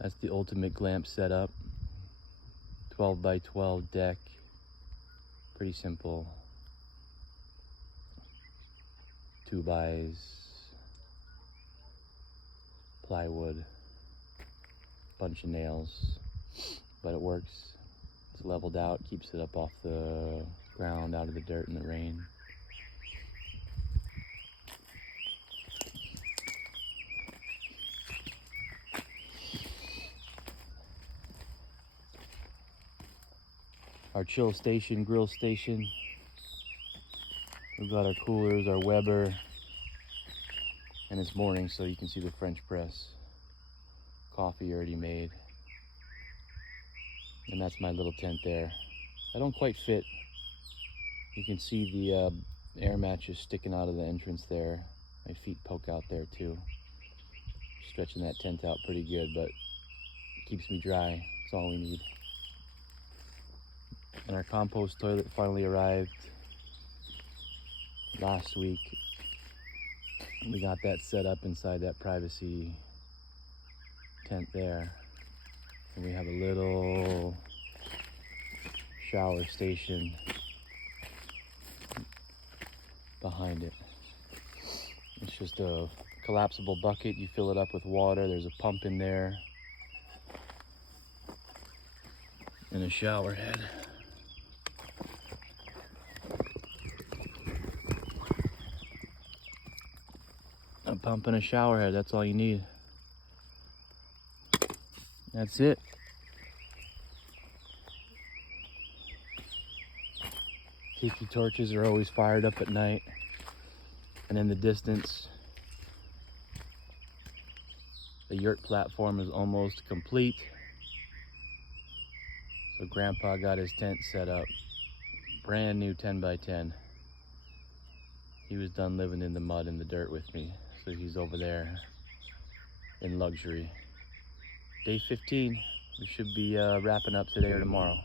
That's the ultimate glamp setup. 12 by 12 deck. Pretty simple. 2x, plywood, bunch of nails, but it works. It's leveled out, keeps it up off the ground, out of the dirt and the rain. Our chill station, grill station. We've got our coolers, our Weber, and it's morning, so you can see the French press. Coffee already made. And that's my little tent there. I don't quite fit. You can see the air mattress sticking out of the entrance there. My feet poke out there too. Stretching that tent out pretty good, but it keeps me dry. That's all we need. And our compost toilet finally arrived last week. We got that set up inside that privacy tent there. And we have a little shower station behind it. It's just a collapsible bucket. You fill it up with water. There's a pump in there and a shower head. A pump and a shower head, that's all you need. That's it. Tiki torches are always fired up at night. And in the distance, the yurt platform is almost complete. So Grandpa got his tent set up. Brand new 10 by 10. He was done living in the mud and the dirt with me. So he's over there in luxury. Day 15, we should be wrapping up today or tomorrow.